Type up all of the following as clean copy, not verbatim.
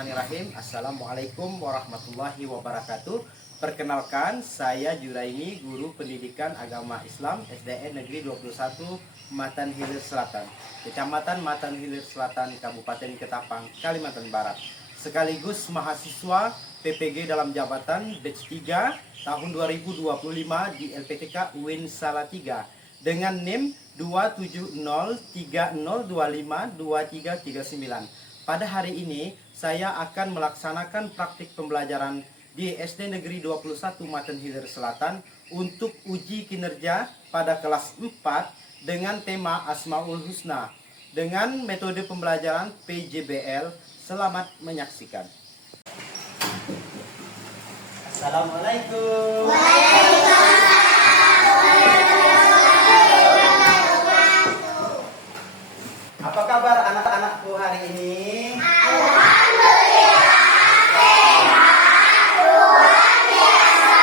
Bismillahirrahmanirrahim. Assalamualaikum warahmatullahi wabarakatuh. Perkenalkan, saya Juraimi, Guru Pendidikan Agama Islam SDN Negeri 21 Matan Hilir Selatan, Kecamatan Matan Hilir Selatan, Kabupaten Ketapang, Kalimantan Barat. Sekaligus mahasiswa PPG dalam jabatan batch 3 tahun 2025 di LPTK UIN Salatiga dengan NIM 27030252339. Pada hari ini saya akan melaksanakan praktik pembelajaran di SD Negeri 21 Matan Hilir Selatan untuk uji kinerja pada kelas 4 dengan tema Asmaul Husna dengan metode pembelajaran PJBL. Selamat menyaksikan. Assalamualaikum. Apa kabar anak-anakku hari ini? Alhamdulillah sehat, luar biasa.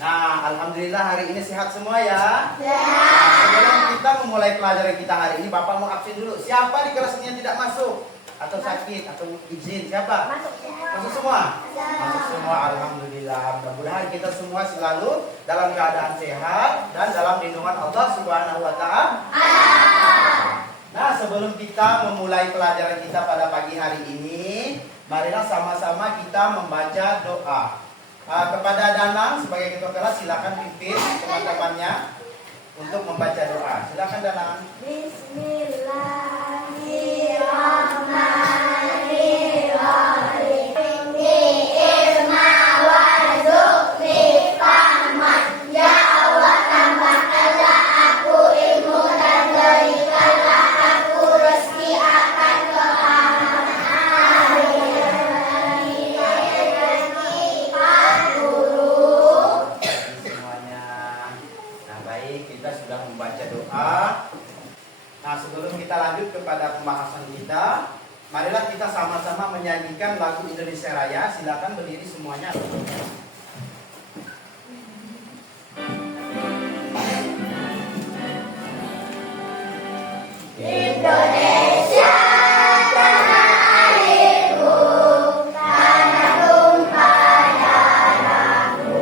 Nah, alhamdulillah hari ini sehat semua ya. Sehat. Sebelum kita memulai pelajaran kita hari ini, Bapak mau absen dulu. Siapa di kelas ini yang tidak masuk? Atau sakit, atau izin? Siapa? Masuk semua. Masuk semua? Masuk semua, alhamdulillah. Mudah-mudahan kita semua selalu dalam keadaan sehat dan dalam lindungan Allah Subhanahu wa Ta'ala. Nah, sebelum kita memulai pelajaran kita pada pagi hari ini, marilah sama-sama kita membaca doa. Kepada Danang sebagai ketua kelas, silakan pimpin teman-temannya untuk membaca doa. Silakan Danang. Bismillahirrahmanirrahim. Ni'ma warzuqni fahman. Ya Allah, tambahkanlah aku ilmu dan berikanlah aku rezeki akan kepahaman. Semuanya. Nah, baik, kita sudah membaca doa. Nah, sebelum kita lanjut kepada pembahasan kita, marilah kita sama-sama menyanyikan lagu Indonesia Raya. Silakan berdiri semuanya. Indonesia tanah airku, tanah tumpah darahku.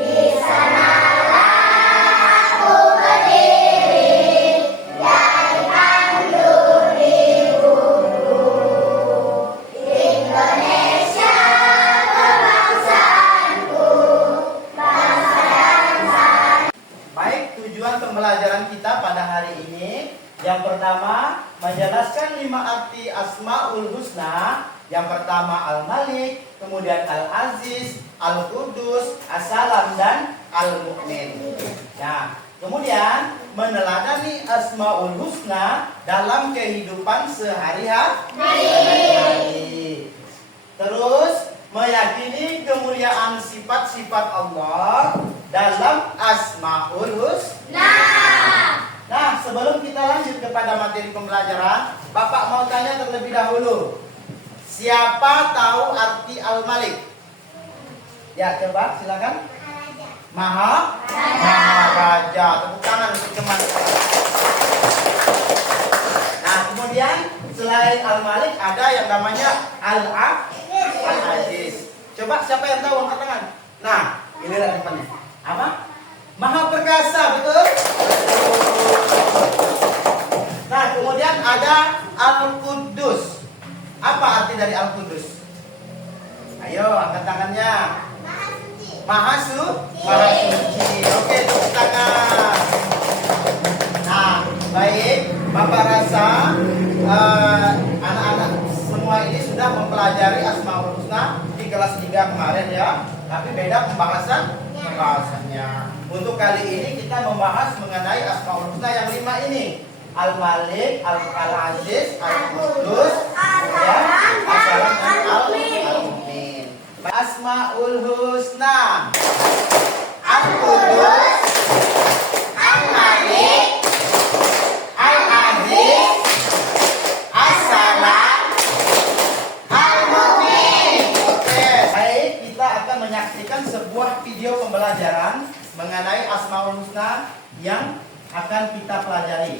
Di sanalah aku berdiri, jadikan duri buku. Indonesia kebangsaanku, bangsa dan satu. Baik, tujuan pembelajaran kita pada hari ini, yang pertama menjelaskan 5 arti Asmaul Husna. Yang pertama Al-Malik, kemudian Al-Aziz, Al-Qudus, As-Salam, dan Al-Mu'min. Nah, kemudian meneladani Asmaul Husna dalam kehidupan sehari-hari. Terus meyakini kemuliaan sifat-sifat Allah dalam Asmaul Husna. Nah, sebelum kita lanjut kepada materi pembelajaran, Bapak mau tanya terlebih dahulu. Siapa tahu arti Al-Malik? Ya, coba silakan. Maharaja. Tepuk tangan untuk teman. Nah, kemudian selain Al-Malik ada yang namanya Al-Aziz. Coba siapa yang tahu angkat tangan? Nah, ini lihat depannya. Apa? Maha perkasa, betul? Nah, kemudian ada Al-Qudus. Apa arti dari Al-Qudus? Ayo, angkat tangannya. Maha suci. Oke, tepuk tangan. Nah, baik. Bapak rasa anak-anak semua ini sudah mempelajari Asmaul Husna di kelas 3 kemarin ya. Tapi beda pembahasannya. Untuk kali ini kita membahas mengenai Asmaul Husna yang 5 ini. Al-Malik, Al-Aziz, Al-Qudus, As-Salam, dan Al-Mu'min. Asmaul Husna: Al-Qudus, Al-Malik, Al-Aziz, As-Salam, Al-Mu'min. Oke, baik, kita akan menyaksikan sebuah video pembelajaran mengenai Asmaul Husna yang akan kita pelajari.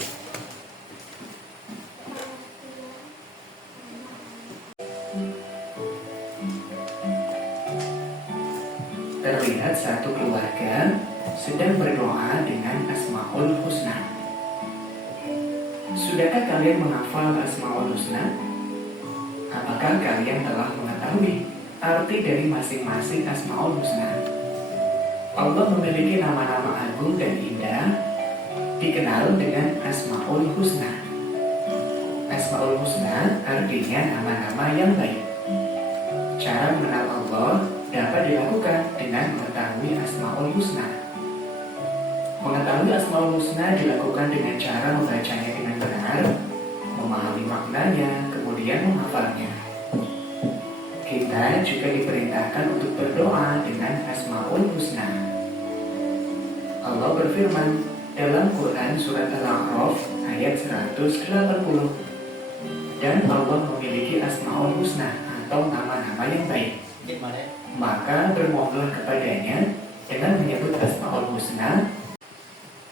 Terlihat satu keluarga sedang berdoa dengan Asmaul Husna. Sudahkah kalian menghafal Asmaul Husna? Apakah kalian telah mengetahui arti dari masing-masing Asmaul Husna? Allah memiliki nama-nama agung dan indah, dikenal dengan Asmaul Husna. Asmaul Husna artinya nama-nama yang baik. Cara mengenal Allah dapat dilakukan dengan mengetahui Asmaul Husna. Mengetahui Asmaul Husna dilakukan dengan cara membacanya dengan benar, memahami maknanya, kemudian menghafalnya. Kita juga diperintahkan untuk berdoa dengan Asmaul Husna. Allah berfirman dalam Quran surat Al-A'raf ayat 180, dan Allah memiliki Asmaul Husna atau nama-nama yang baik. Maka bermohonlah kepadanya dengan menyebut Asmaul Husna.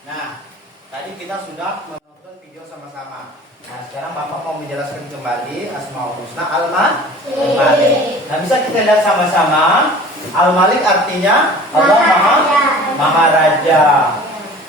Nah, tadi kita sudah menonton video sama-sama. Nah, sekarang Bapak mau menjelaskan kembali Asmaul Husna Al-Malik. Nah, bisa kita lihat sama-sama. Al-Malik artinya Allah Maha Raja.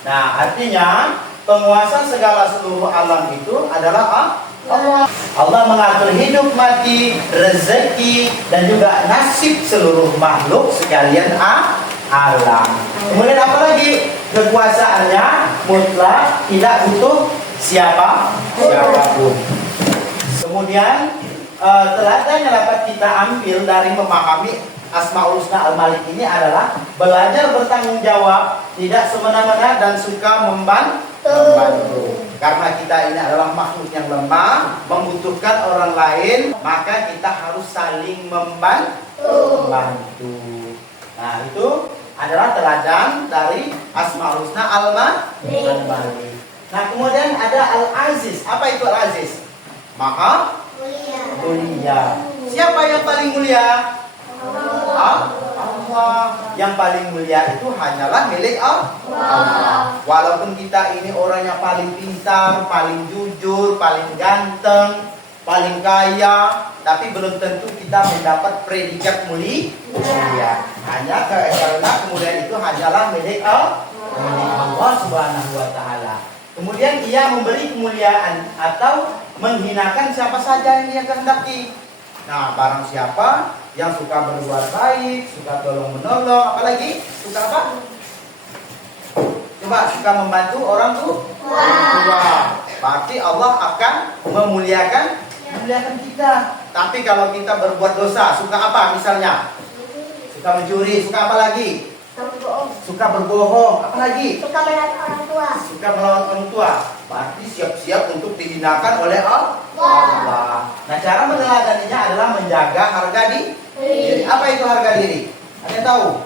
Nah, artinya penguasa segala seluruh alam itu adalah Allah. Allah mengatur hidup mati, rezeki, dan juga nasib seluruh makhluk sekalian alam. Kemudian apa lagi? Kekuasaannya mutlak, tidak butuh siapapun. Kemudian teladan yang dapat kita ambil dari memahami Asmaul Husna Al-Malik ini adalah belajar bertanggung jawab, tidak semena-mena dan suka membantu. Karena kita ini adalah makhluk yang lemah, membutuhkan orang lain, maka kita harus saling membantu. Nah, itu adalah teladan dari Asmaul Husna Al-Malik. Nah, kemudian ada Al-Aziz. Apa itu Al-Aziz? Maha mulia. Siapa yang paling mulia? Allah. Yang paling mulia itu hanyalah milik Allah. Walaupun kita ini orang yang paling pintar, paling jujur, paling ganteng, paling kaya, tapi belum tentu kita mendapat predikat mulia. Hanya karena kemudian itu hanyalah milik Allah Subhanahu wa Ta'ala. Kemudian ia memberi kemuliaan atau menghinakan siapa saja yang dia kehendaki. Nah, barang siapa yang suka berbuat baik, suka tolong menolong, apalagi suka apa? Coba, suka membantu orang tua. Berarti Allah akan memuliakan kita. Tapi kalau kita berbuat dosa, suka apa misalnya? Suka mencuri, suka apa lagi? Suka berbohong, apa lagi? Suka melawan orang tua. Suka melawan orang tua. Berarti siap-siap untuk dihinakan oleh Allah. Nah, cara meneladaninya adalah menjaga harga diri. Apa itu harga diri? Ada yang tahu?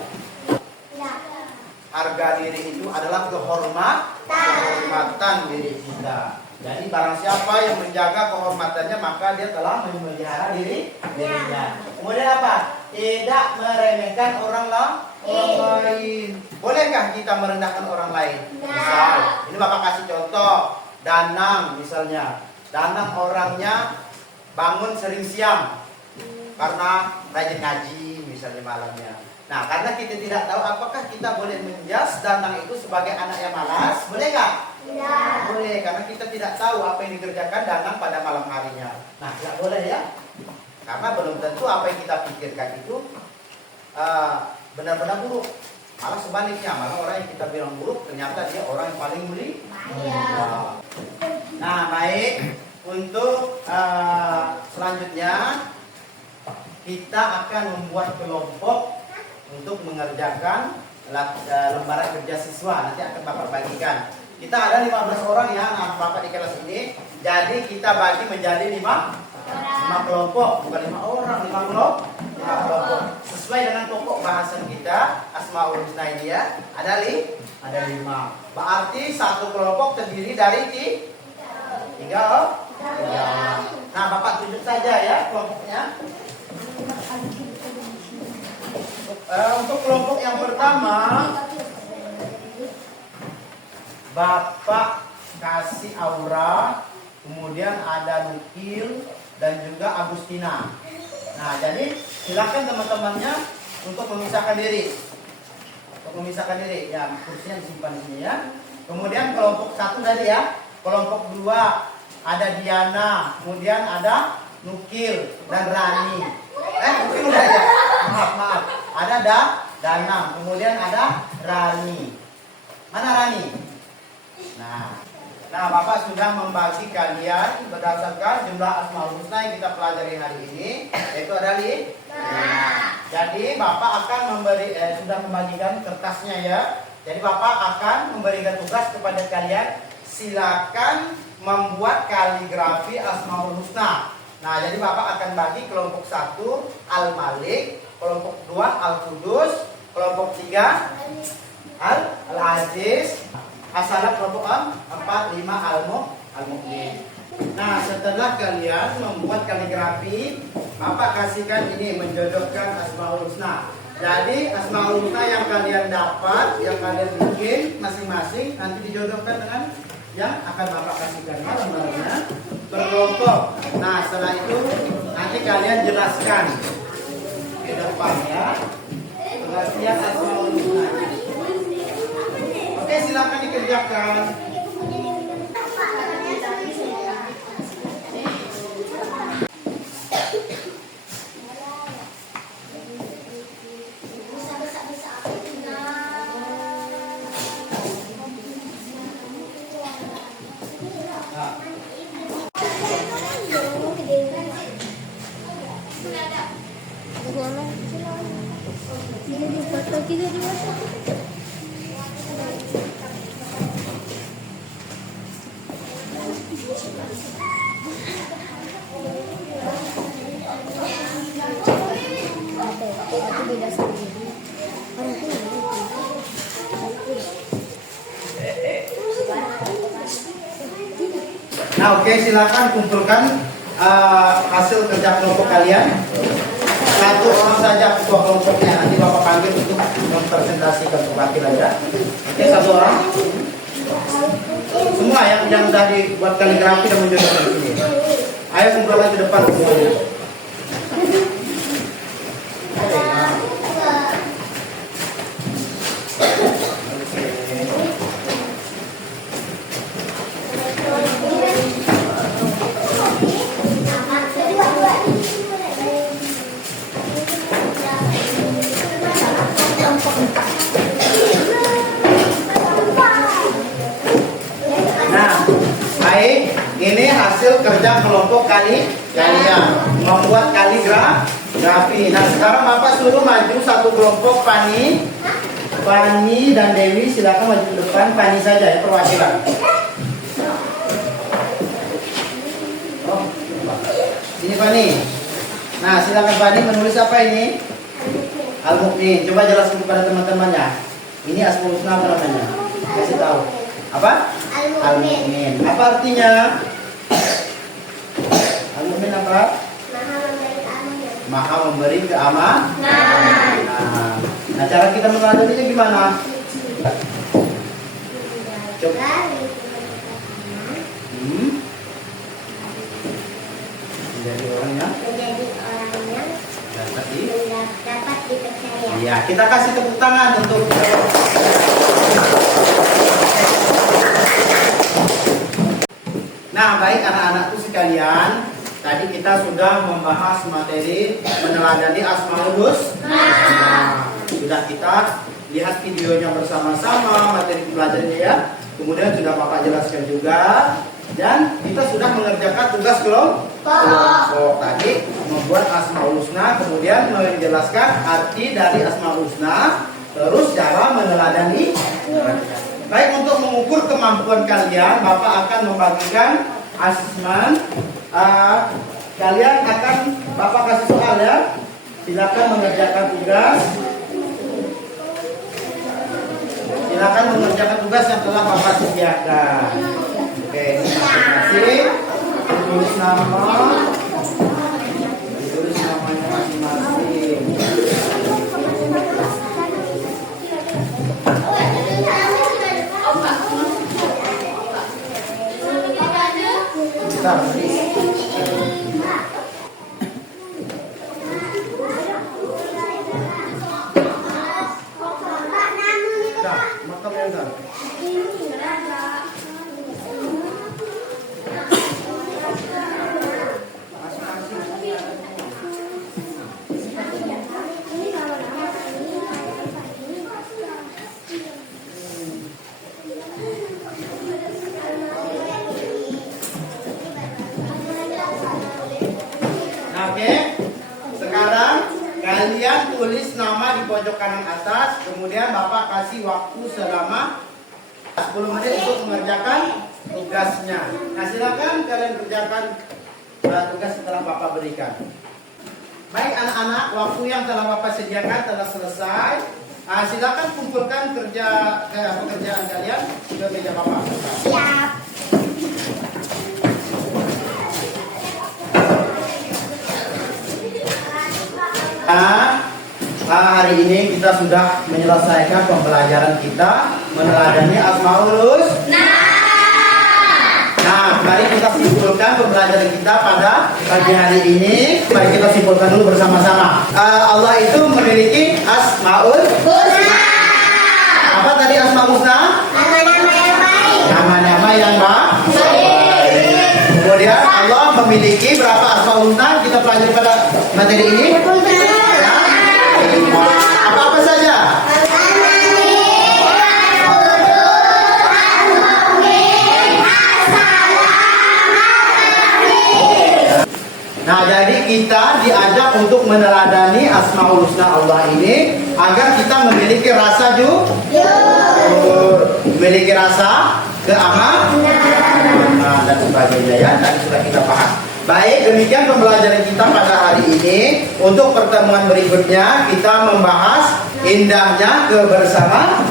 Harga diri itu adalah kehormatan diri kita. Jadi barang siapa yang menjaga kehormatannya, maka dia telah memelihara dirinya. Kemudian apa? Tidak meremehkan orang lain. Bolehkah kita merendahkan orang lain? Misal, ini Bapak kasih contoh. Danang misalnya. Danang orangnya bangun sering siang karena rajin ngaji misalnya malamnya. Nah, karena kita tidak tahu apakah kita boleh menjas Danang itu sebagai anak yang malas, boleh nggak? Tidak. Boleh, karena kita tidak tahu apa yang dikerjakan Danang pada malam harinya. Nah, tidak boleh ya, karena belum tentu apa yang kita pikirkan itu benar-benar buruk. Malah sebaliknya, malah orang yang kita bilang buruk ternyata dia orang yang paling mulia. Nah, baik. Untuk selanjutnya kita akan membuat kelompok untuk mengerjakan lembaran kerja siswa. Nanti akan Bapak bagikan. Kita ada 15 orang ya, nah Bapak di kelas ini. Jadi kita bagi menjadi 5 kelompok, bukan 5 orang, 5 kelompok. Sesuai dengan pokok bahasan kita Asmaul Husna ini ya, ada 5. Berarti satu kelompok terdiri dari 3 orang. Nah, Bapak tunjuk saja ya kelompoknya. Untuk kelompok yang pertama Bapak kasih Aura, kemudian ada Nukil dan juga Agustina. Nah, jadi silakan teman-temannya untuk memisahkan diri. Ya, kursinya disimpan di sini ya. Kemudian kelompok 1 tadi ya. Kelompok 2 ada Diana, kemudian ada Nukil dan Rani. Nukil udah ya. Maaf. Ada Danang, kemudian ada Rani. Mana Rani? Nah, Bapak sudah membagi kalian berdasarkan jumlah Asmaul Husna yang kita pelajari hari ini, yaitu ada 5. Jadi Bapak akan sudah membagikan kertasnya ya. Jadi Bapak akan memberikan tugas kepada kalian, silakan membuat kaligrafi Asmaul Husna. Nah, jadi Bapak akan bagi kelompok 1 Al-Malik, kelompok 2 Al-Qudus, kelompok 3 Al-Aziz, As-Salat, kelompok 4, 5 Al-Mu'min. Nah, setelah kalian membuat kaligrafi, Bapak kasihkan ini menjodohkan Asmaul Husna. Jadi Asmaul Husna yang kalian dapat, yang kalian bikin masing-masing nanti dijodohkan dengan yang akan Bapak kasihkan lembarnya berkelompok. Nah, setelah itu nanti kalian jelaskan di depan ya pengertian Asmaul Husna. Oke, silakan dikerjakan. Nah, oke, silakan kumpulkan hasil kerja kelompok kalian. Satu orang saja ketua kelompoknya, nanti Bapak panggil untuk mempresentasikan kewakilan ya. Oke, satu orang. Semua yang sudah dibuat kaligrafi dan menjodohkan di sini. Ayo kumpulkan ke depan semuanya. Ini hasil kerja kelompok kalian membuat kaligrafi. Nah, sekarang Bapak suruh maju satu kelompok. Pani dan Dewi silakan maju ke depan. Pani saja ya perwakilan. Oh, ini Pani. Nah, silakan Pani menulis apa ini? Al-Mu'min. Coba jelaskan kepada teman-temannya. Ini Asmaul Husna apa namanya? Kasih tahu. Apa? Al-Mu'min. Apa artinya? Al-Mu'min apa? Maha memberi keamanan. Nah, cara kita meneladaninya gimana? Coba. Menjadi orang yang dapat dipercaya. Iya, kita kasih tepuk tangan untuk. Nah, baik anak-anakku sekalian, tadi kita sudah membahas materi meneladani Asmaul Husna. Sudah kita lihat videonya bersama-sama, materi pelajarannya ya. Kemudian sudah Bapak jelaskan juga, dan kita sudah mengerjakan tugas kelompok tadi membuat Asmaul Husna, kemudian menjelaskan arti dari Asmaul Husna, terus cara meneladani. Baik, untuk mengukur kemampuan kalian, Bapak akan membagikan asesmen. Kalian akan Bapak kasih soal ya. Silakan mengerjakan tugas. Silakan mengerjakan tugas yang telah Bapak sediakan. Oke, masing-masing tulis nama, tulis namanya masing-masing. Bentar, tadi. Nah, makam yang bentar. Nah, oke. Sekarang kalian tulis nama di pojok kanan atas, kemudian Bapak kasih waktu selama 10 menit untuk mengerjakan tugasnya. Nah, silakan kalian kerjakan tugas setelah Bapak berikan. Baik anak-anak, waktu yang telah Bapak sediakan telah selesai. Nah, silakan kumpulkan pekerjaan kalian ke meja Bapak. Siap. Hari ini kita sudah menyelesaikan pembelajaran kita meneladani Asmaul Husna. Nah, mari kita simpulkan pembelajaran kita pada pagi hari ini. Mari kita simpulkan dulu bersama-sama. Allah itu memiliki Asmaul Husna. Apa tadi Asmaul Husna? Nama-nama yang baik. Nama-nama yang baik. Kemudian Allah memiliki berapa Asmaul Husna? Kita pelajari pada materi ini. Apa-apa saja? Nah, jadi kita diajak untuk meneladani Asmaul Husna Allah ini agar kita memiliki rasa memiliki rasa keamanan dan sebagainya ya. Tadi sudah kita bahas. Baik, demikian pembelajaran kita pada hari ini. Untuk pertemuan berikutnya kita membahas indahnya kebersamaan.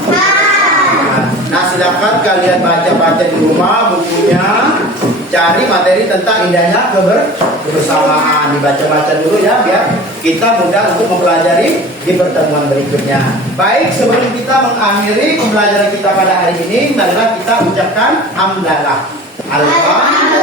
Nah, silakan kalian baca-baca di rumah bukunya, cari materi tentang indahnya kebersamaan. Dibaca-baca dulu ya, biar kita mudah untuk mempelajari di pertemuan berikutnya. Baik, sebelum kita mengakhiri pembelajaran kita pada hari ini, marilah kita ucapkan hamdalah. Alhamdulillah.